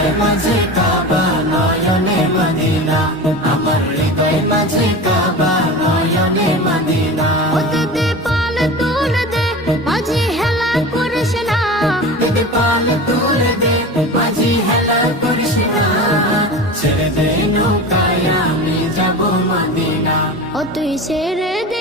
হৃদয় মাঝে কাবা নয়নে মদিনা, আমার হৃদয় মাঝে কাবা নয়নে মদিনা। ওতে দে পাল তুলে দে মাঝি হেলা করিস না, দিদি পাল তুলে দে মাঝি হেলা করিস না, ছেড়ে দে নৌকায় আমি যাব মদিনা। ও তুই ছেড়ে দে